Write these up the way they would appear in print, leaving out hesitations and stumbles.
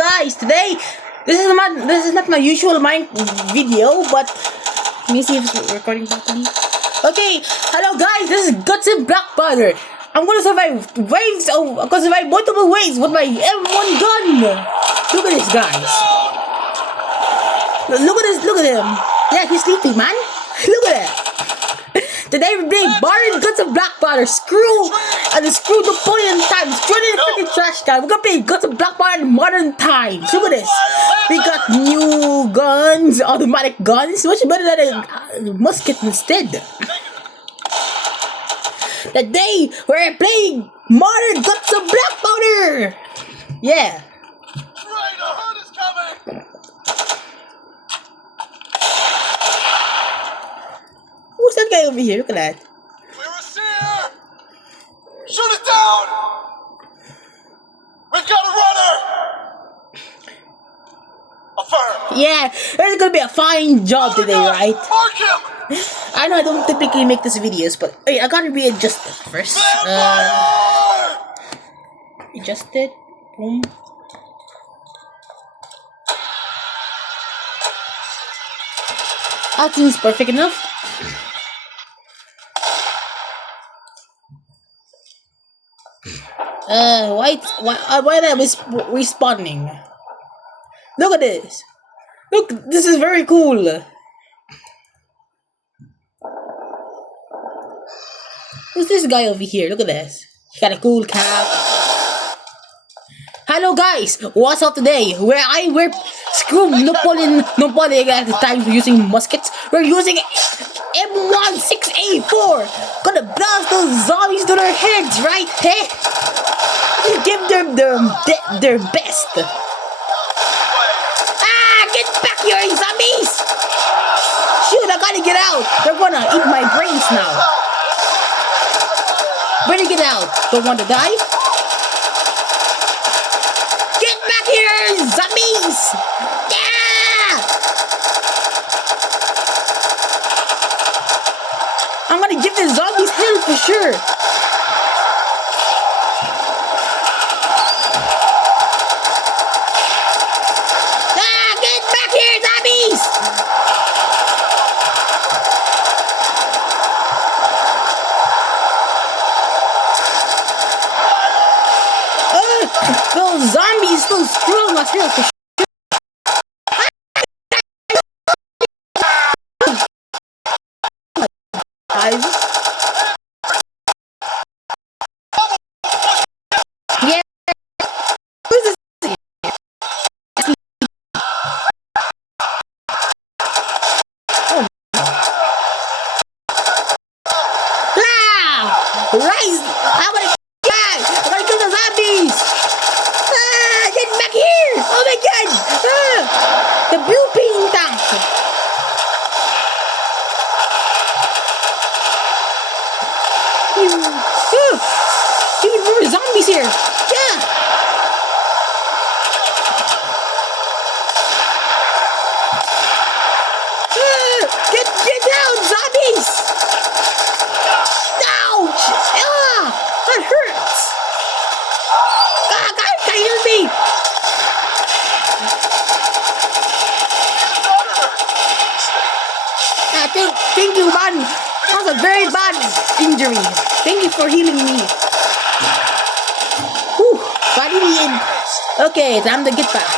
guys, today this is not my usual Mine video, but let me see if it's recording properly. Okay, hello guys, this is Guts and Blackpowder. I'm gonna survive waves. I'm gonna survive multiple waves with my M1 gun. Look at this, guys. Look at this. Look at him. Yeah, he's sleeping, man. Look at that. Today we're playing Modern Guts and Blackpowder. Screw Napoleon times. Screw the freaking trash guy. We're gonna play Guts and Blackpowder in modern times. Look at this. We got new guns, automatic guns. Much better than a musket instead. Today we're playing Modern Guts and Blackpowder. Yeah. Right, a herd is coming. Who's that guy over here? Look at that. We're a seer. Shoot it down. We've got a runner. Affirm. Yeah, it's gonna be a fine job today, right? Mark him. I know I don't typically make these videos, but wait, I gotta readjust it first. Adjust it. Boom. I think it's perfect enough. Why am I respawning? Look at this. Look, this is very cool. Who's this guy over here? Look at this. He got a cool cap. Hello guys, what's up today? We're screw Napoleon at the time for using muskets. We're using M16A4. Gonna blast those zombies to their heads, right? Hey, give them their best. Ah, get back here, you zombies! Shoot, I gotta get out. They're gonna eat my brains now. Better get out. Don't want to die? Get back here, zombies! Yeah! I'm gonna give the zombies hell for sure. Ah, get back here, zombies! Those zombies so strong as hell for sure. Yeah. Who's this? Oh. Rise! I'm gonna kill the zombies! Get back here! Oh my god! The blue ping tank! Even more zombies here! Yeah! Get down, zombies! Ouch! That hurts! God, can you hear me? Thank you, man. That was a very bad injury. Thank you for healing me. Whew, finally in. Okay, time to get back.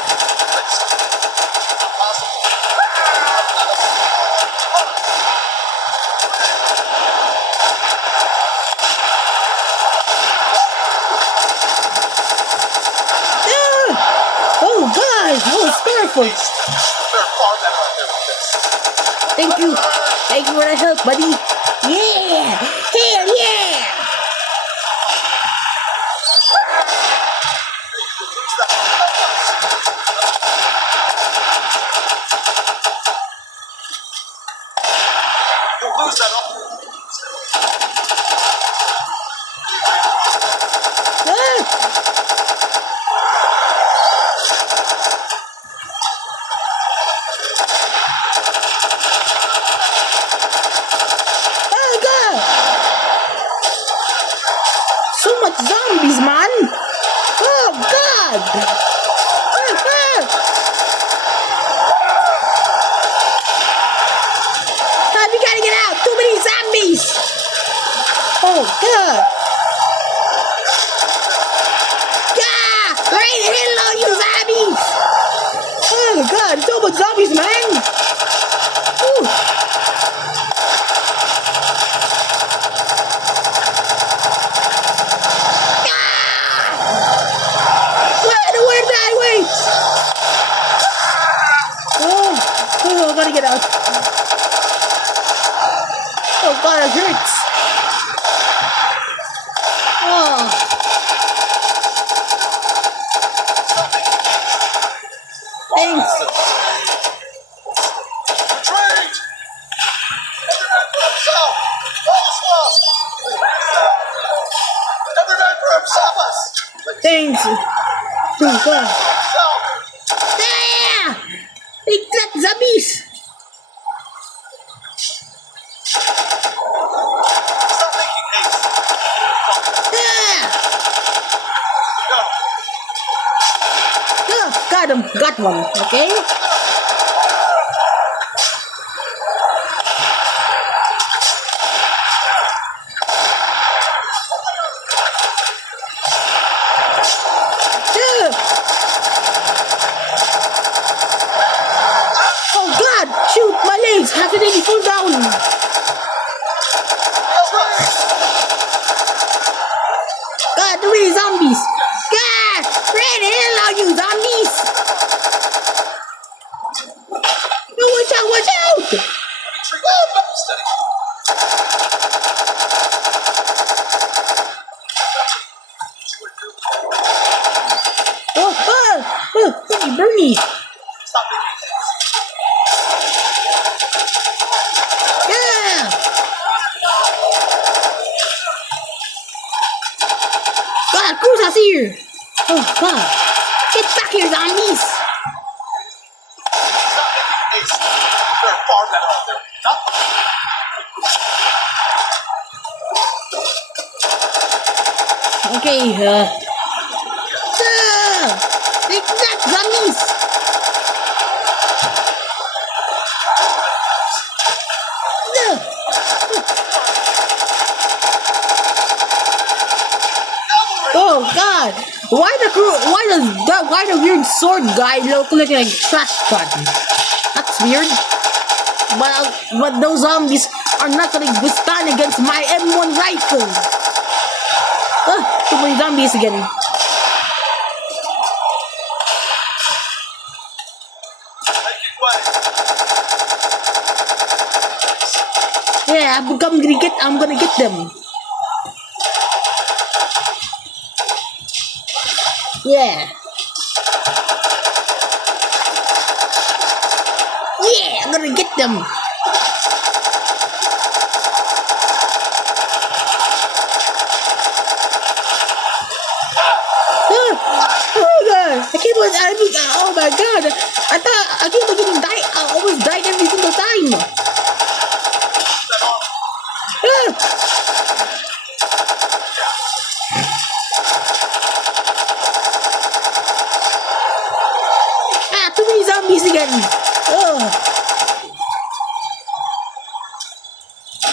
Oh God, that was perfect. Thank you for the help, buddy. Yeah, hell yeah. You'll lose that. So much zombies, man. Oh God. zombies, man! Ooh. Where did I wait? Oh, I gotta get out. Oh god, it hurts. Oh. Thanks. Retreat! Every man for himself! All is lost! Every man for himself! Thanks. Oh god. Himself! Yeah! They got zombies! Stop making haste! Yeah! Go! Yeah, got him. Got one, okay? Yeah! Oh god! Shoot! My legs! How did they fall down? God, too many zombies! God! Where the hell are you, zombies? No, watch out! Watch out! Retreat! Oh, steady! Hey, Bernie! Stop making haste! Yeah! God, Cruza's here! Oh god! Get back here, zombies! Stop making haste! They're far better off there. Not Okay, take that, zombies! Oh god! Why the weird sword guy look like a trash can? That's weird. But those zombies are not gonna withstand against my M1 rifle. Too many zombies again. Yeah, I'm gonna get them. Yeah. Yeah, I'm gonna get them. Oh god! Oh my god! I keep on getting died. I almost died every single time. Too many zombies again.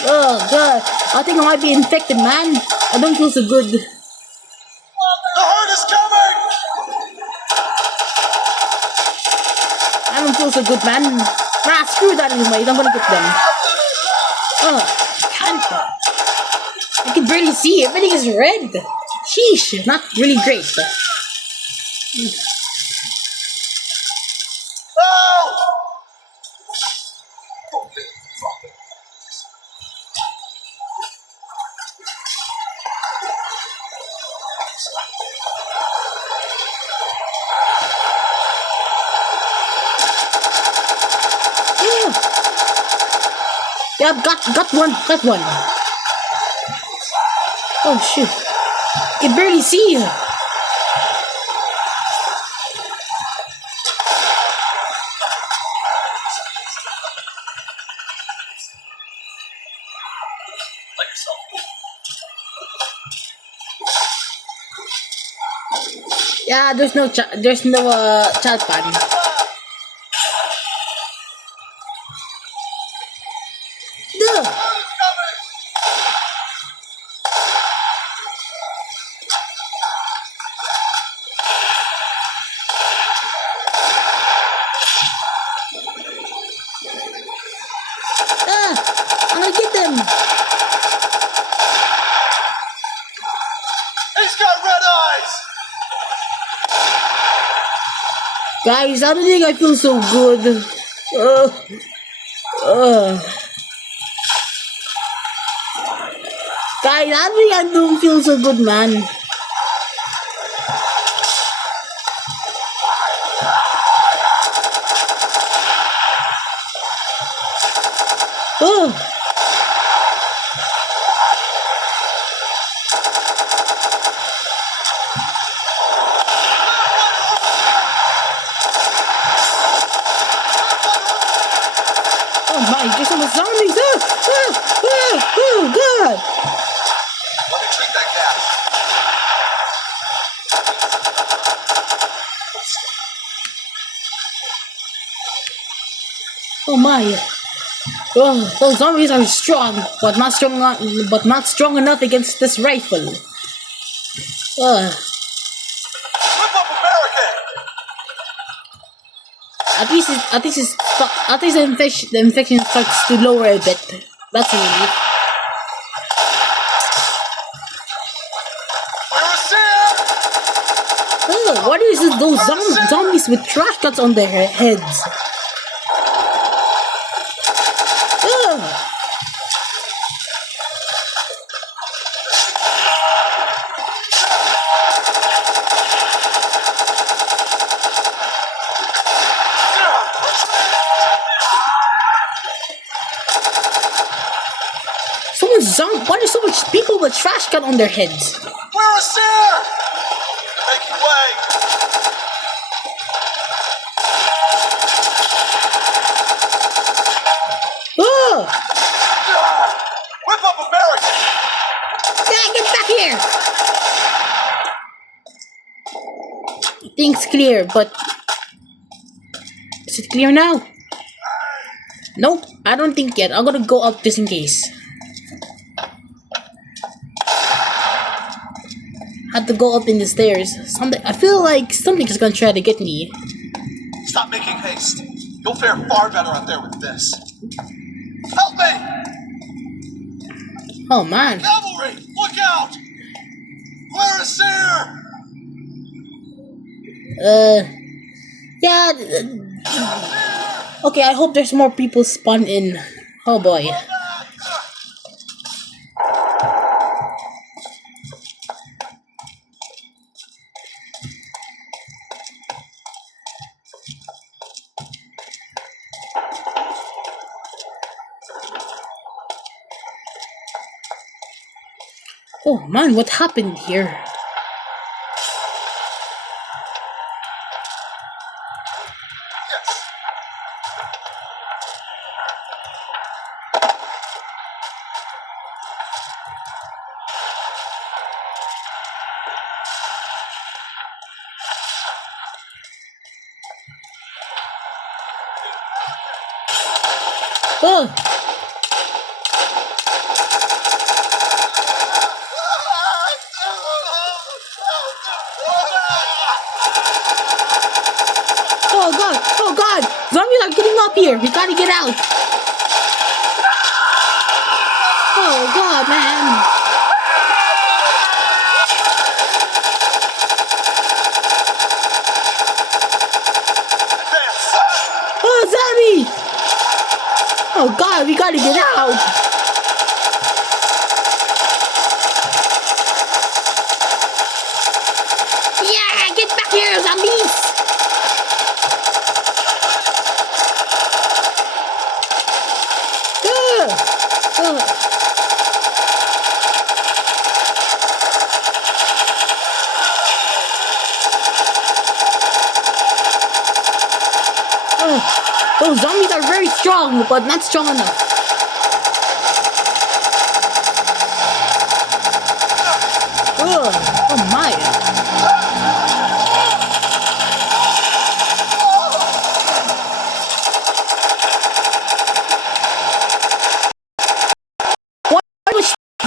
Oh god! I think I might be infected, man. I don't feel so good. The herd is coming! I don't feel so good, man. Nah, screw that anyways. I'm gonna get them. Can't. I can barely see. Everything is red. Sheesh, not really great. Oh! Yeah, I've got one. Oh shit! I can barely see you. Like yourself. Yeah, there's no chat button. Duh. Guys, I don't think I feel so good. Uh. Guys, I don't feel so good, man. Oh. Oh my, there's so much zombies! Oh god! Let me treat that gas. Oh my! Oh, those zombies are strong, but not strong enough against this rifle. Whip up a barricade. At least the infection starts to lower a bit. That's a relief. Oh, what is it? Those zombies with trash cans on their heads? Oh. Why are so much people with trash can on their heads? Where is Sarah? Making way. Oh! Whip up a barricade. Yeah, get back here! I think it's clear, but is it clear now? Nope, I don't think yet. I'm gonna go up just in case. Had to go up in the stairs. I feel like something's gonna try to get me. Stop making haste. You'll fare far better out there with this. Help me! Oh man. Cavalry, look out! Where is Sarah? Yeah. Okay, I hope there's more people spawn in. Oh boy. Oh man, what happened here? Oh! Oh god! Oh god! Zombies are getting up here! We gotta get out! Oh god, man! Oh, zombie! Oh god, we gotta get out! Yeah! Get back here, zombies! Those zombies are very strong, but not strong enough. Oh my.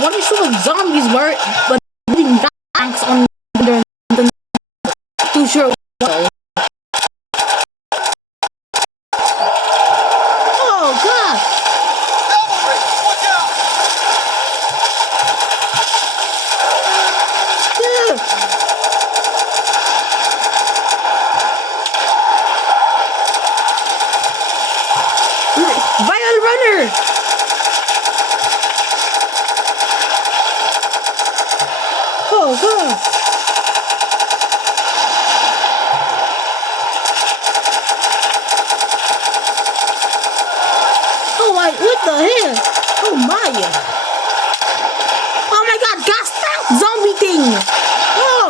What is some of zombies were but moving tanks on their too sure. corner. Oh god. Oh my, what the hell? Oh my. Oh my god, gas tank zombie thing. Oh.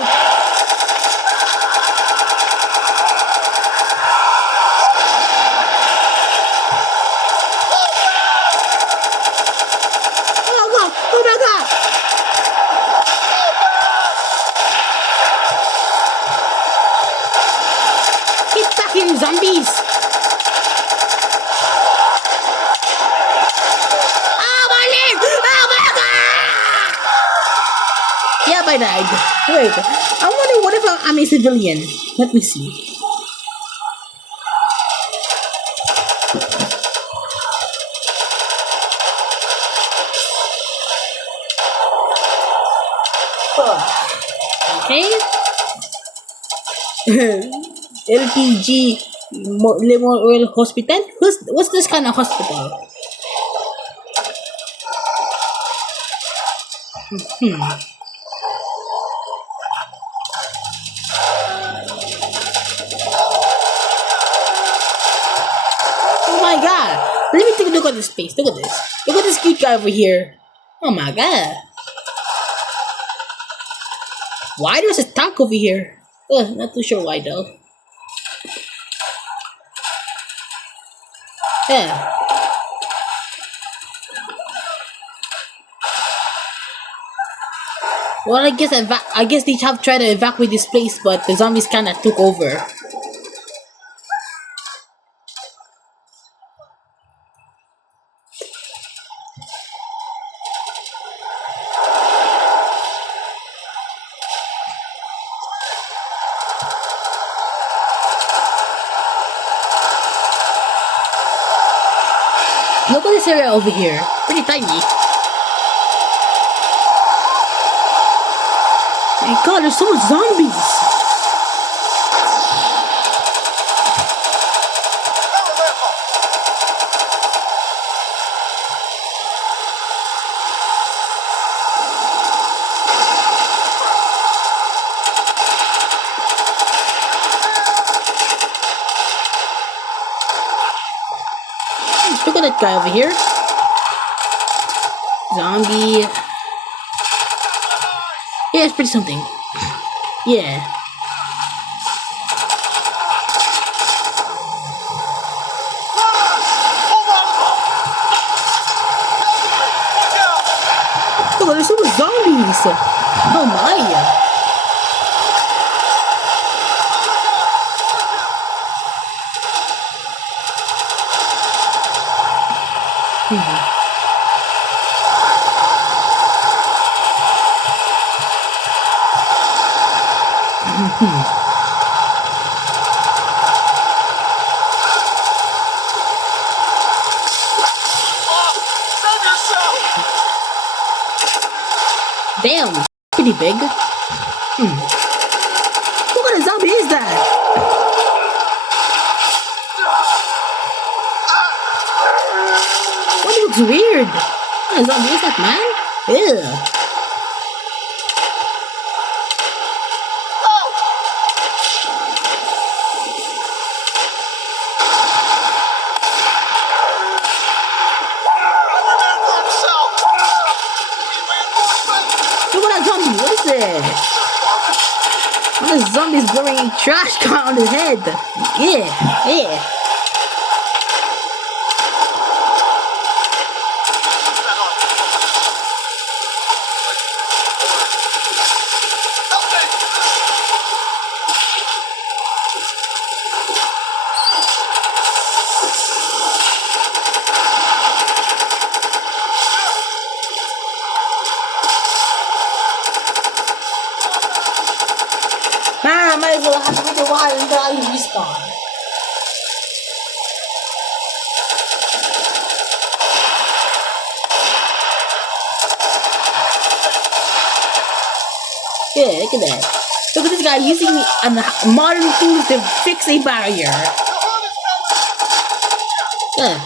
Oh god, oh my god. Get back here, you zombies. Oh my leg. Oh my god. Yep, I died. Wait, I wonder what if I'm a civilian. Let me see. Okay. LPG Lemon Oil Hospital? What's this kind of hospital? Oh my god. Let me take a look at this place. Look at this. Look at this cute guy over here. Oh my god. Why there's a tank over here? Not too sure why though. Yeah. Well, I guess they have tried to evacuate this place, but the zombies kind of took over. Look at this area over here. Pretty tiny. My god, there's so much zombies. Look at that guy over here. Zombie. Yeah, it's pretty something. Yeah. Look, there's so many zombies. Oh my. Damn, pretty big. What kind of zombie is that? What looks weird? What kind of zombie is that, man? Ew. Look at that zombie, what is it? One of the zombies blowing trash can on his head. Yeah, yeah. I might as well have to wait a while until I respawn. Yeah, look at that. Look at this guy using modern tools to fix a barrier. Yeah.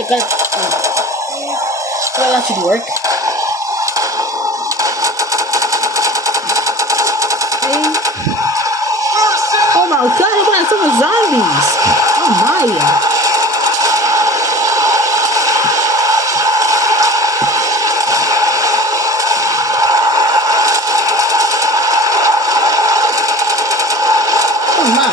wait, can well, that should work. Okay. Oh my god, look at some zombies! Oh my! Oh my!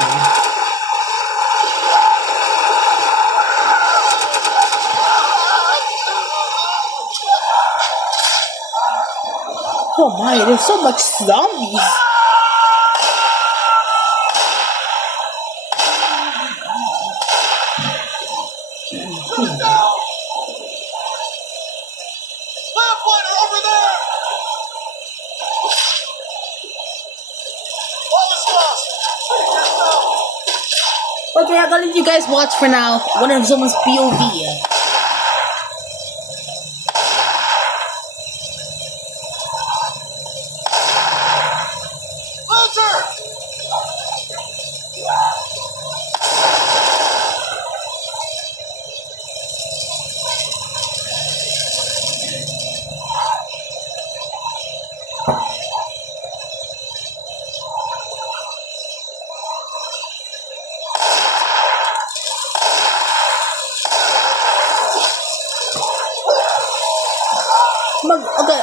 Oh my! There's so much zombies. Blackpowder over there! All is lost! Save yourself! Okay, I'm gonna let you guys watch for now. One of someone's POV. Luther!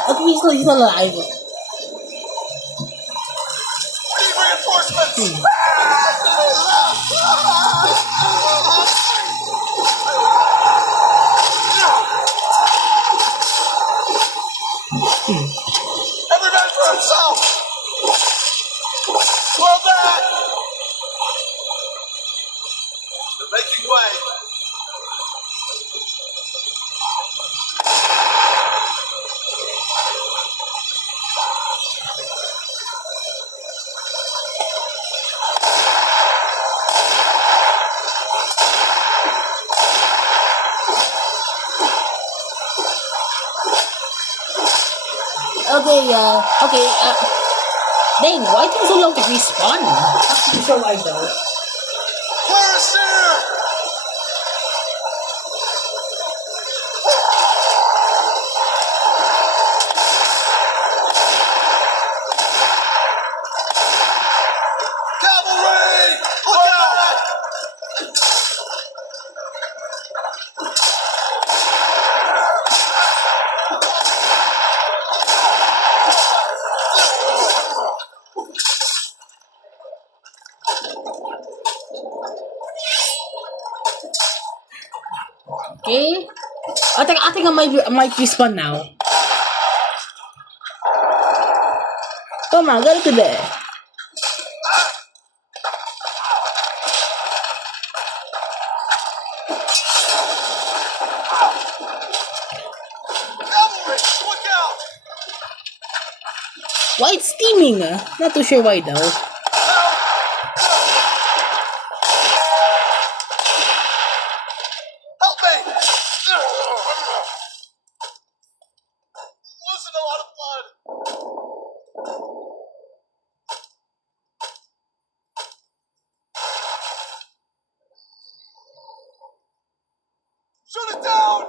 Okay, he's still alive. We need reinforcements! Every man for himself! Well that! They're making way. Okay, dang, why take so long to respawn? Not too sure why though. Where's there? Cavalry! Look out! Okay. I think I might respawn now. Come on, get to there. Cavalry! Look out! Why it's steaming? Not too sure why though. Help me! Losing a lot of blood. Shoot it down!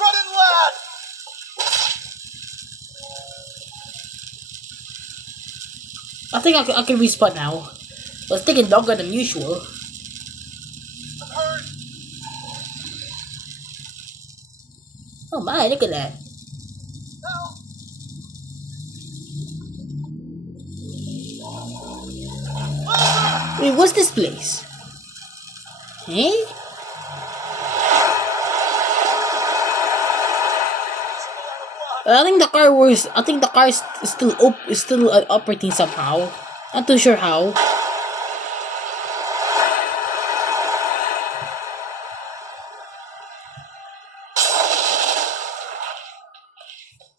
Running lad! I think I can respawn now. But it's taking longer than usual. I'm hurt. Oh my, look at that. Help! Wait, what's this place? Eh? I think the car is still operating somehow. Not too sure how.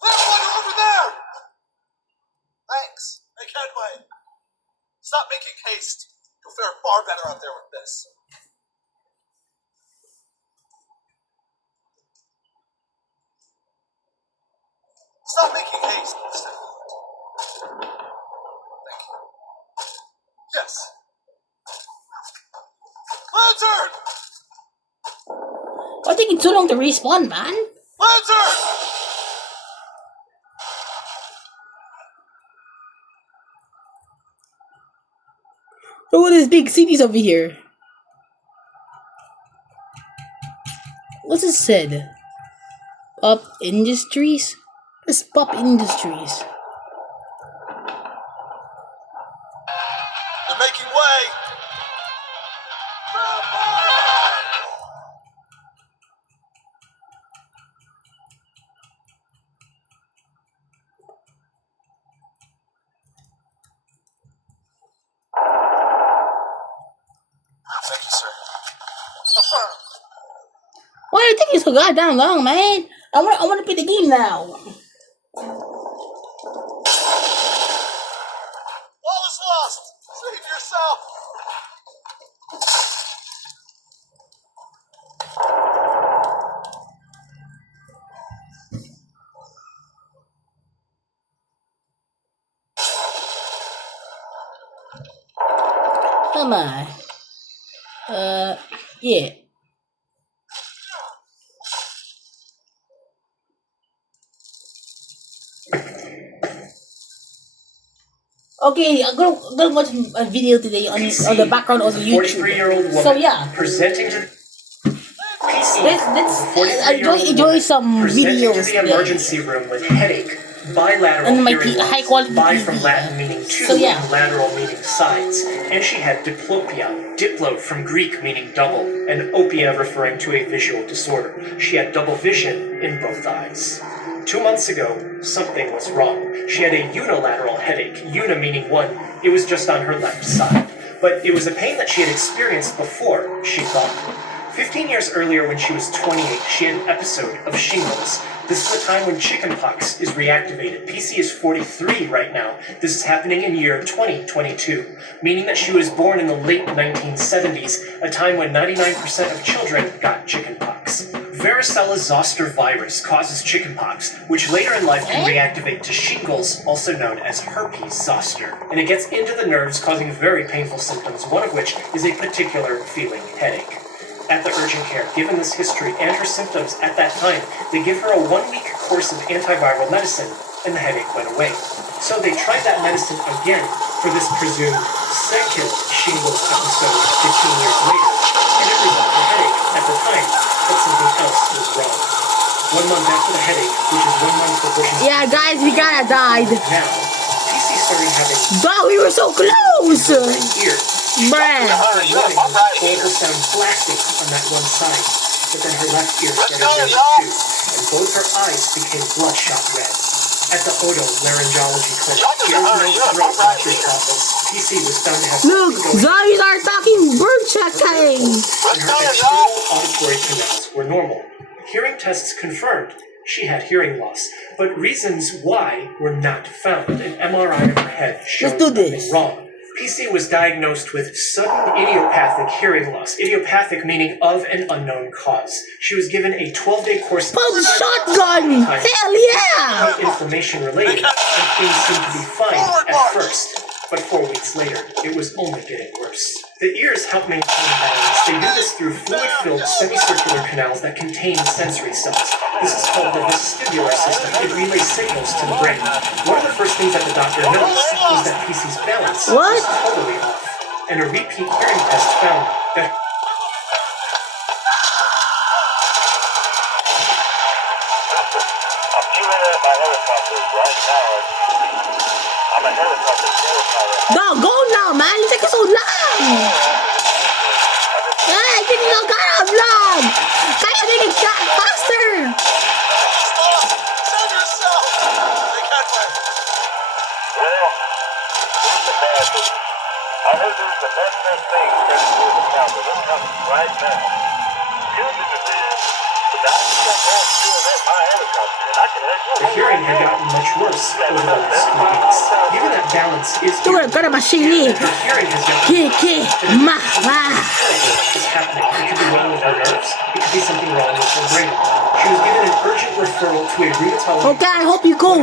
Blackpowder over there! Thanks. Make headway. Stop making haste. You'll fare far better out there with this. Stop making haste, Mr. Thank you. Yes. Lantern! Why taking too long to respawn, man? Lantern! Look at these big cities over here. What's it said? Pop Industries? It's Pop Industries. They're making way! Thank you, sir. Affirm. Why are you taking so goddamn long, man? I want to play the game now. All is lost! Save yourself! Come on. Yeah. Okay, I'm gonna watch a video today on the background of YouTube. 43-year-old woman So yeah, presenting to let's enjoy some presenting videos to the emergency room with headache, bilateral and my hearing high loss, quality bi TV. from Latin meaning two So, yeah. and lateral meaning sides, and she had diplopia, diplo from Greek meaning double, and opia referring to a visual disorder. She had double vision in both eyes. 2 months ago, something was wrong. She had a unilateral headache, uni meaning one, it was just on her left side. But it was a pain that she had experienced before, she thought. 15 years earlier, when she was 28, she had an episode of shingles. This is the time when chickenpox is reactivated. PC is 43 right now. This is happening in year 2022, meaning that she was born in the late 1970s, a time when 99% of children got chickenpox. Varicella zoster virus causes chickenpox, which later in life can reactivate to shingles, also known as herpes zoster. And it gets into the nerves, causing very painful symptoms, one of which is a particular feeling headache. At the urgent care, given this history and her symptoms at that time, they give her a 1-week course of antiviral medicine, and the headache went away. So they tried that medicine again for this presumed second shingles episode 15 years later, and it resolved the headache at the time, but something else was wrong. 1 month after the headache, which is 1 month before she's Yeah, guys, we kinda died. now, PC started having Wow, we were so close. ear. Bruh. Ultrasound blasting on that one side, but then her left ear started red too, and both her eyes became bloodshot red. At the otolaryngology clinic, ear, nose, throat doctor's office, PC was found to have Look, something going on, zombies are talking bird chatting. and her external auditory canals were normal. Hearing tests confirmed she had hearing loss, but reasons why were not found. An MRI of her head showed Let's do nothing this. wrong. PC was diagnosed with sudden idiopathic hearing loss. Idiopathic meaning of an unknown cause. She was given a 12-day course Pump shotgun. Hell yeah. inflammation related, and things seemed to be fine at first. But 4 weeks later, it was only getting worse. The ears help maintain balance. They do this through fluid-filled semicircular canals that contain sensory cells. This is called the vestibular system. It relays signals to the brain. One of the first things that the doctor noticed was that PC's balance was totally off. And a repeat hearing test found that I'm queuing up my helicopters right now. I'm a helicopter pilot. Go now, man. You take so long. Hey, take no kind of vlog. Kaya make it faster. Save yourself! They can't win. Well, here's the bad news. I heard there's a definite thing heading through the mountain. It's coming right now. Good news is, the guy who got off queuing up my helicopter, and I can let you the hearing had gotten much worse over the last few weeks. Given that balance is Look at got a machine here. her hearing has gotten Ma. is happening. It could be wrong with her nerves. It could be something wrong with her brain. She was given an urgent referral to a rheumatologist. Okay, I hope you go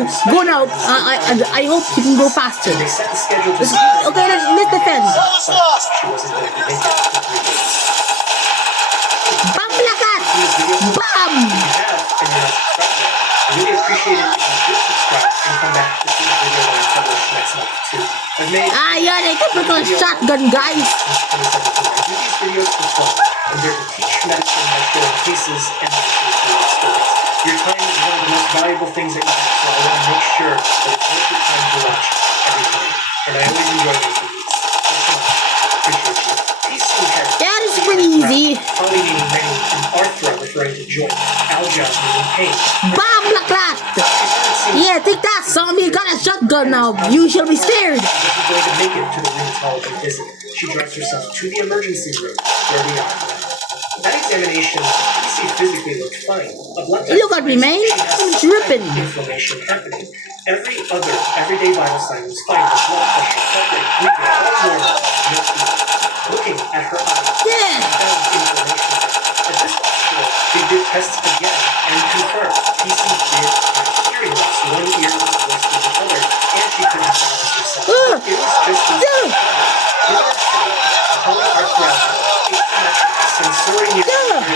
now. I hope you can go faster. They set the schedule to Okay, let's defend. All is lost. She wasn't going to make it for 3 days. Bam lakat! Bam! If you have and you're not subscribed yet, I really appreciate it if you did subscribe and come back to see the video that I publish next month too. I've made Ayan, I can put on shotgun, guys. since 2017. I do these videos for fun, and they're to teach medicine by showing cases and medical stories. Your time is one of the most valuable things that you have, so I want to make sure that it's worth your time to watch everything. And I always enjoy making these. Thanks so much. Appreciate you. PC has That is pretty easy. poly meaning many, and arthra referring to joint, algia meaning pain. Bam lakat! She started seeing Yeah, take that, zombie. Got a shotgun now. You shall be scared. she wasn't going to make it to the rheumatology visit. She drives herself to the emergency room where we are. That examination, PC physically looked fine. A blood test Look at me, man. she has I'm some dripping. inflammation happening. Every other everyday vital sign was fine. Her blood pressure, heart rate, breathing, all normal. No fever. Looking at her eyes, Yeah. found inflammation. At this hospital, they did tests again and confirmed PC did have hearing loss. One ear was worse than the other, and she couldn't balance herself. It was just polyarthralgia, asymmetric, sensory hearing loss,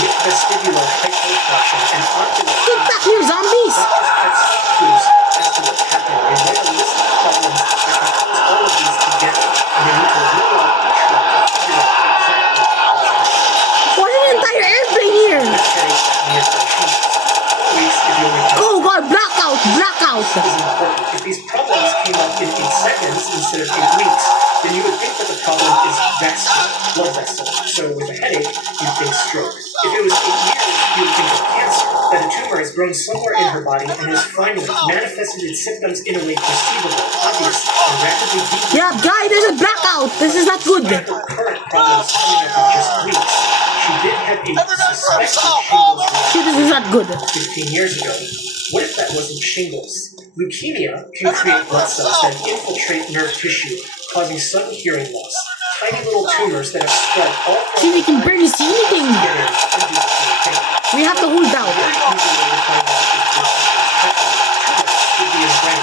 with vestibular hypofunction and ocular. Get back here, zombies. Doctors had clues as to what's happening. They made a list of problems that compose all of these together, and they need to rule out each one to figure out exactly what's happening. What's an entire airplane here? Headache that near for 2 weeks if you only have Oh god, blackout, blackout. is important. If these problems came up in 8 seconds instead of 8 weeks, then you would think that the problem is vascular, blood vessel. So with a headache, you'd think stroke. If it was 8 years, you would think of cancer, that a tumor has grown somewhere in her body and has finally manifested its symptoms in a way perceivable, obvious, and rapidly deepening. Yeah, guy, there's a blackout. This is not good. Her current problems coming up in just weeks. She did have a suspected shingles reaction. See, this is not good. 15 years ago. What if that wasn't shingles? Leukemia can create blood cells that infiltrate nerve tissue, causing sudden hearing loss. Tiny little tumors that have spread all See, we can barely see anything. get in and do the same thing. We have to hold down. Very easy way to find out if this is tumors could be in brain.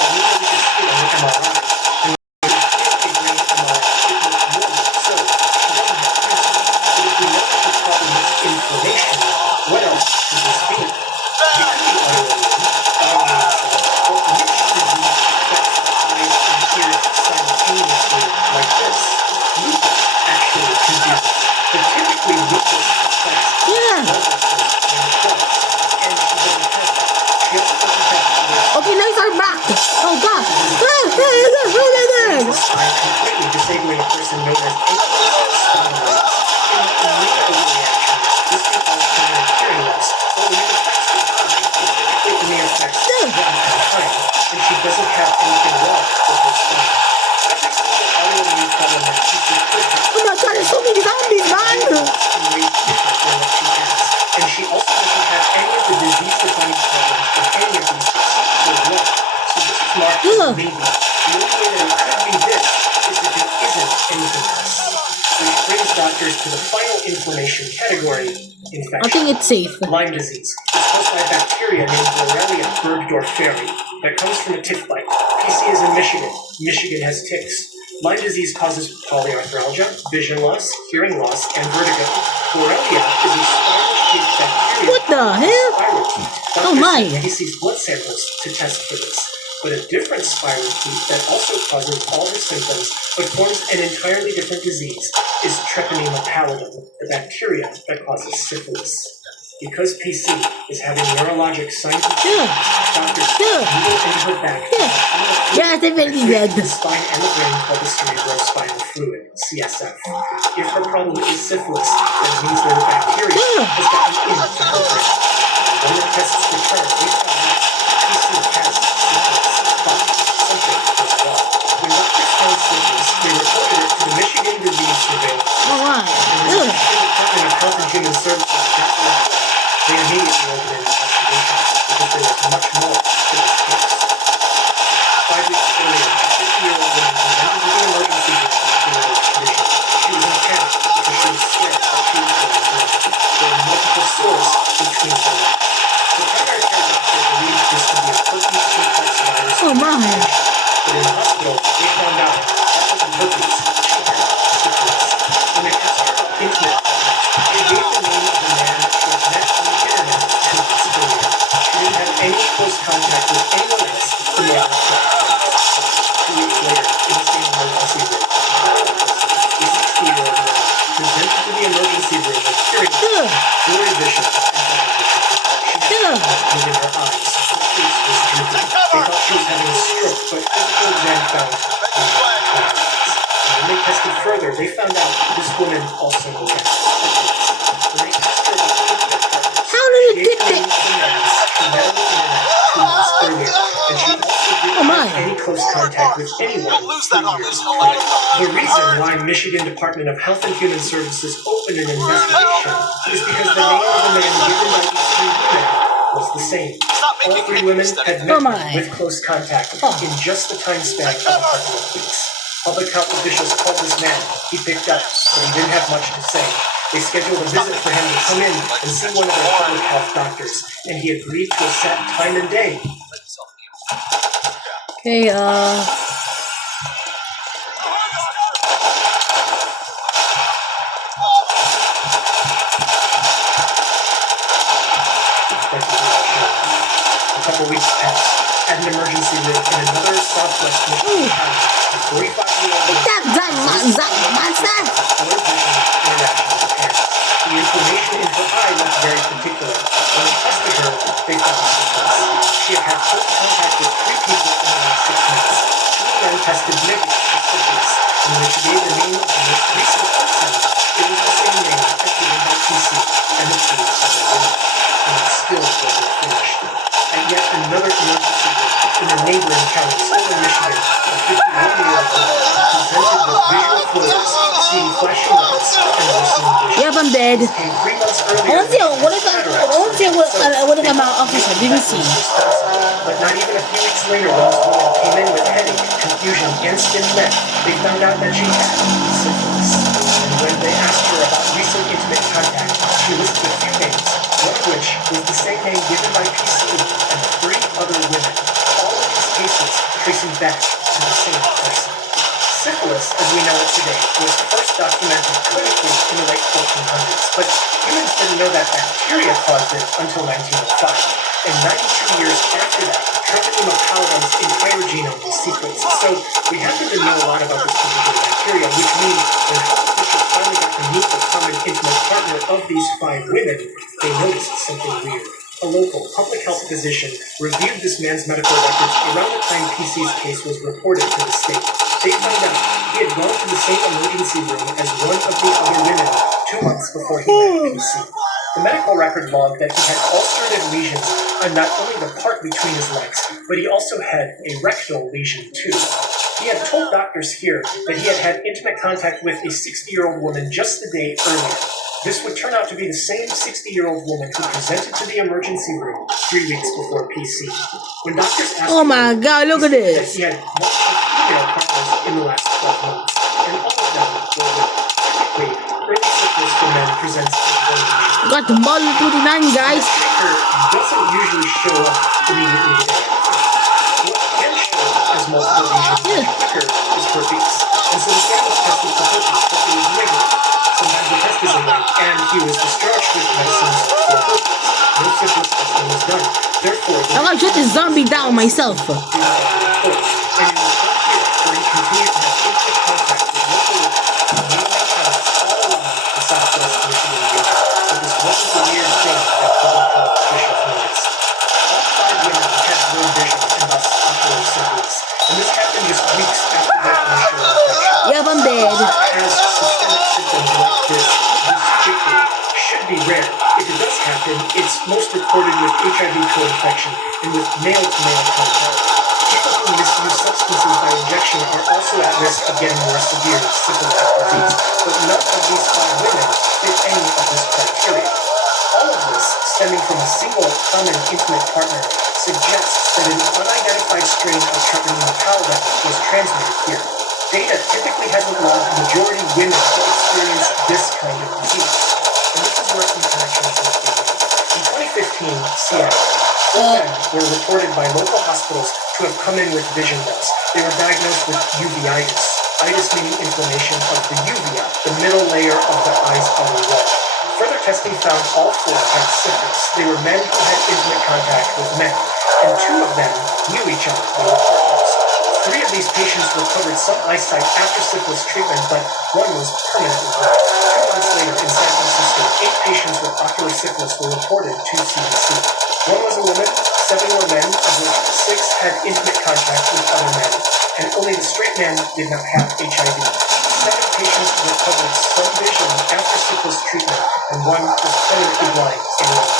But we know we can see it on the MRI. And when we did a brain MRI, it looked normal, so she doesn't have cancer. But if we know that the problem is inflammation, what else could this be? It could be autoimmune, but which disease affects the eyes and ears simultaneously like this? Lupus actually can do this, but typically lupus affects Yeah. blood vessels and clots, and she doesn't have that. She also doesn't have this. Okay, legs are back. Oh god. This eye completely disabling a person known as spinal. In immune overreaction, this can cause permanent hearing loss, but when it affects the eye, it typically only affects one at a time, and she doesn't have anything wrong with her spine. Every single autoimmune problem that she could have Oh my god, there's so many zombies, man. in ways different than what she has. And she also doesn't have any of the disease-defining problems of any of these except for one. So this is marked as Ugh. maybe. The only way that it could be this is if it isn't anything else. Which brings doctors to the final inflammation category, I infection. think it's safe. Lyme disease. It's caused by a bacteria named Borrelia burgdorferi that comes from a tick bite. PC is in Michigan. Michigan has ticks. Lyme disease causes polyarthralgia, vision loss, hearing loss, and vertigo. Borrelia is a spiral-shaped bacteria. What the hell? Spiral heat. Oh my. Doctors send PC's blood samples to test for this. But a different spiral heat that also causes all the symptoms but forms an entirely different disease is Treponema pallidum, the bacteria that causes syphilis. Because PC is having neurologic signs and symptoms, doctors Yeah. needle into her back. Yeah, it's definitely The dead. spine and the brain called the cerebrospinal fluid, CSF. If her problem is syphilis, then it means that a bacteria has gotten into her brain. When the tests return, we found that PC has syphilis, but something was wrong. When doctors found syphilis, they reported it to the Michigan Disease Surveillance. Alright. And the Michigan Department of Health and Human Services got the report. They immediately opened an investigation because there was much more to this case. 5 weeks earlier, But in the hospital, they found out that wasn't herpes. She had syphilis. When they asked her about intimate partners, she gave the name of the man she had met on the internet 2 months earlier. She didn't have any close contact with anyone else for more than 2 weeks later, in the same emergency room, a 60-year-old woman presented to the emergency room with hearing loss, blurry vision, and double vision. She had moving her eyes. Her face was drooping. They thought she was having a stroke, but physical exam found when they tested further, they found out this woman also had syphilis. When they asked her about intimate partners, How did it she get gave the name of the man she met on the internet 2 months earlier, and she also didn't my. have any close contact with anyone You'll lose that for arm. years. There's no way. The reason why Michigan Department of Health and Human Services opened an investigation is because the name of the man given by these 3 women was the same. All 3 women had met my. him with close contact in just the time span of a couple of weeks. Public health officials called this man. He picked up, but he didn't have much to say. They scheduled a visit for him to come in and see one of their public health doctors, and he agreed to a set time and day. Okay, A couple weeks passed. At an emergency room in another Southwest Michigan county, a 45-year-old woman that monster. blurred vision international impairment. The inflammation in her eye looked very particular. When they tested her, they found syphilis. She had had close contact with 3 people in the last 6 months. 2 of them tested negative for syphilis, and when she gave the name of the most recent person, it was the same name as given by PC and the 2 other women. And it still wasn't finished. At yet another emergency room in a neighboring county, still in Michigan, a 51-year-old woman presented with visual flares, seeing flashing lights, and worsening vision. Yep, I'm dead. This came 3 months I earlier. want to see what if I'm out office. I didn't see. But not even a few weeks later, when this woman came in with headache, confusion, and stiff neck, they found out that she had syphilis. And when they asked her about recent intimate contact, she listed a few names, one of which was the same name given by PC and 3 other women. All of these cases tracing back to the same person. Syphilis, as we know it today, was first documented clinically in the late 1400s, but humans didn't know that bacteria caused it until 1905. And 92 years after that, Treponema pallidum's entire genome was sequenced. So we happen to know a lot about this particular bacteria, which means when health officials finally got to meet the common intimate partner of these 5 women, they noticed something weird. A local public health physician reviewed this man's medical records around the time PC's case was reported to the state. They found out he had gone to the same emergency room as one of the other women 2 months before he met PC. The medical record logged that he had ulcerative lesions on not only the part between his legs, but he also had a rectal lesion too. He had told doctors here that he had had intimate contact with a 60-year-old woman just the day earlier. This would turn out to be the same 60-year-old woman who presented to the emergency room 3 weeks before PC. When doctors asked Oh my God, look at that this. he had multiple female partners in the last 12 months, and all of them were women. Typically, early syphilis for men presents as one lesion. Got the model 29, guys. Ticker doesn't usually show up immediately the day after. What can show as multiple lesions in the ticker is herpes. And so the man was tested for herpes, but it was negative. Sometimes the test isn't right, and he was discharged with medicines for herpes. No syphilis testing was done. Therefore, the I'm gonna shut this zombie down myself. and in the 1 year, where he continued to have intimate contact with local women and made them counts all along the Southwest Michigan region. But this wasn't the weird thing that public health officials noticed. All 5 women had blurred vision and thus ocular syphilis, and this happened just weeks after their initial infection. Yep, I'm dead. As systemic symptoms like this quickly should be rare. If it does happen, it's most reported with HIV co-infection and with male-to-male contact. People who misuse substances by injection are also at risk of getting more severe syphilitic disease, but none of these 5 women fit any of this criteria. All of this, stemming from a single common intimate partner, suggests that an unidentified strain of Treponema pallidum was transmitted here. Data typically hasn't logged majority women to experience this kind of disease. And this is where some connections must be made. In 2015, Seattle, 4 men were reported by local hospitals to have come in with vision loss. They were diagnosed with uveitis. Itis meaning inflammation of the uvea, the middle layer of the eye's outer wall. Further testing found all 4 had syphilis. They were men who had intimate contact with men, and 2 of them knew each other. They were partners. 3 of these patients recovered some eyesight after syphilis treatment, but 1 was permanently blind. 2 months later in San Francisco, 8 patients with ocular syphilis were reported to CDC. 1 was a woman, 7 were men, of which 6 had intimate contact with other men, and only the straight men did not have HIV. 7 patients recovered some vision after syphilis treatment, and 1 was permanently blind in one.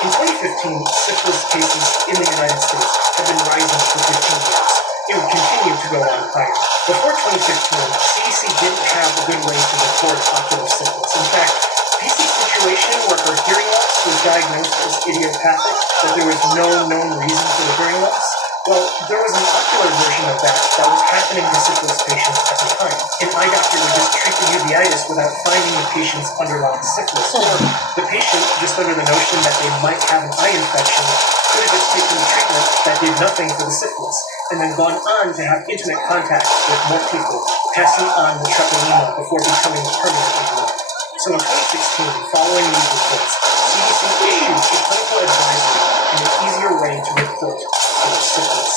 In 2015, syphilis cases in the United States have been rising for 15 years. It would continue to go on higher. Before 2015, CDC didn't have a good way to record ocular syphilis. In fact, PC situation where her hearing loss was diagnosed as idiopathic, but there was no known reason for the hearing loss. Well, there was an ocular version of that was happening to syphilis patients at the time. An eye doctor would just treat the uveitis without finding the patient's underlying syphilis, or the patient, just under the notion that they might have an eye infection, could have just taken the treatment that did nothing for the syphilis, and then gone on to have intimate contact with more people, passing on the treponema before becoming permanently blind. So in 2016, following these reports, CDC issued a clinical advisory and an easier way to report ocular syphilis.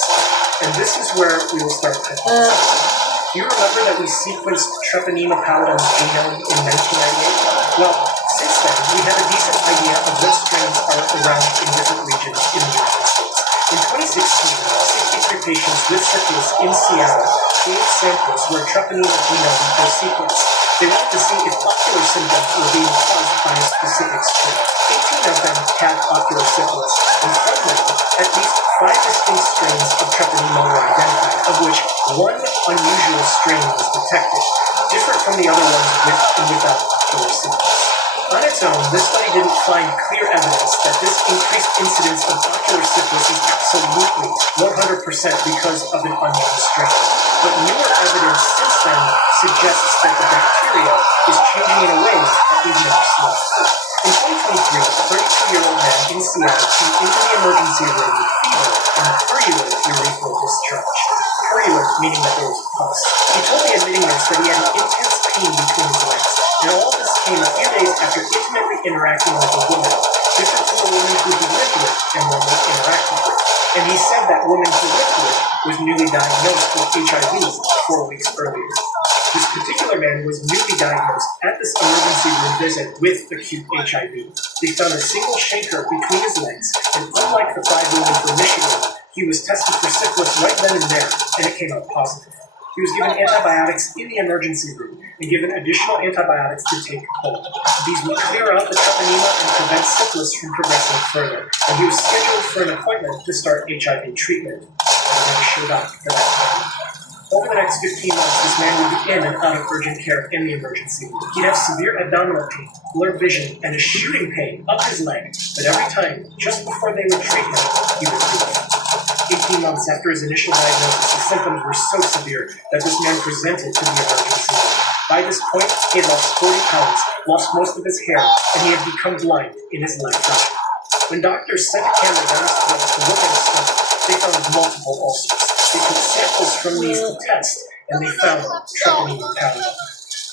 And this is where we will start hypothesizing. Do you remember that we sequenced Treponema pallidum's genome in 1998? Well, since then, we had a decent idea of what strains are around in different regions in the United States. In 2016, 63 patients with syphilis in Seattle gave samples where Treponema genome was sequenced. They wanted to see if ocular symptoms were being caused by a specific strain. 18 of them had ocular syphilis, and from them, at least 5 distinct strains of Treponema were identified, of which 1 unusual strain was detected, different from the other ones with and without ocular syphilis. On its own, this study didn't find clear evidence that this increased incidence of ocular syphilis is absolutely 100% because of an unknown strain. But newer evidence since then suggests that the bacteria is changing in a way that we've never seen. In 2023, a 32-year-old man in Seattle came into the emergency room with fever and purulent urethral discharge. Purulent meaning that there was pus. He told the admitting nurse that he had an intense pain between his legs, and all of this came a few days after intimately interacting with a woman, different from the woman who he lived with and normally interacted with. And he said that woman he lived with was newly diagnosed with HIV 4 weeks earlier. This particular man was newly diagnosed at this emergency room visit with acute HIV. They found a single chancre between his legs, and unlike the 5 women from Michigan, he was tested for syphilis right then and there, and it came out positive. He was given antibiotics in the emergency room and given additional antibiotics to take home. These would clear out the treponema and prevent syphilis from progressing further, and he was scheduled for an appointment to start HIV treatment. But he never showed up for that time. Over the next 15 months, this man would be in and out of urgent care in the emergency room. He'd have severe abdominal pain, blurred vision, and a shooting pain up his leg, but every time, just before they would treat him, he would leave. 18 months after his initial diagnosis, the symptoms were so severe that this man presented to the emergency room. By this point, he had lost 40 pounds, lost most of his hair, and he had become blind in his left eye. When doctors sent a camera down his throat to look at his stomach, they found multiple ulcers. They took samples from these to test, and they found Treponema pallidum.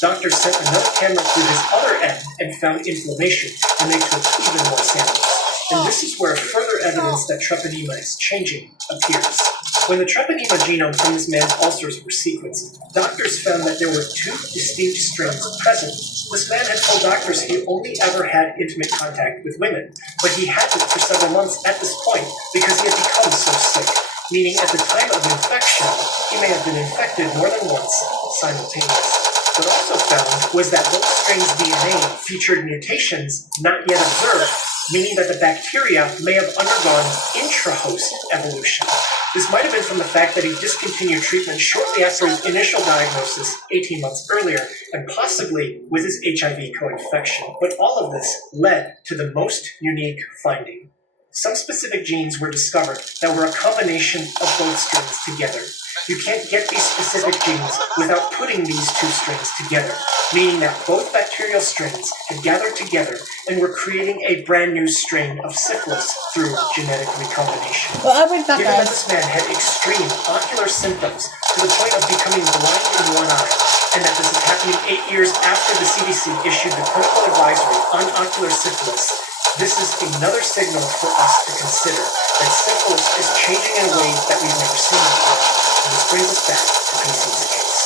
Doctors sent another camera through his other end and found inflammation, and they took even more samples. And this is where further evidence that treponema is changing appears. When the treponema genome from this man's ulcers were sequenced, doctors found that there were 2 distinct strains present. This man had told doctors he only ever had intimate contact with women, but he hadn't for several months at this point because he had become so sick, meaning at the time of infection, he may have been infected more than once simultaneously. What also found was that both strains' DNA featured mutations not yet observed, meaning that the bacteria may have undergone intra-host evolution. This might have been from the fact that he discontinued treatment shortly after his initial diagnosis 18 months earlier, and possibly with his HIV co-infection. But all of this led to the most unique finding. Some specific genes were discovered that were a combination of both strains together. You can't get these specific genes without putting these two strains together, meaning that both bacterial strains had gathered together and were creating a brand new strain of syphilis through genetic recombination. Well, I'll bring back, Given that guys. this man had extreme ocular symptoms to the point of becoming blind in one eye, and that this is happening 8 years after the CDC issued the clinical advisory on ocular syphilis, this is another signal for us to consider that syphilis is changing in ways that we've never seen before. And this brings us back to PC's case.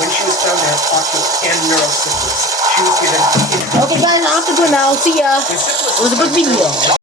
When she was found to have ocular and neurosyphilis, she was given Okay, guys, I have to go now. See ya. when syphilis It was a good video.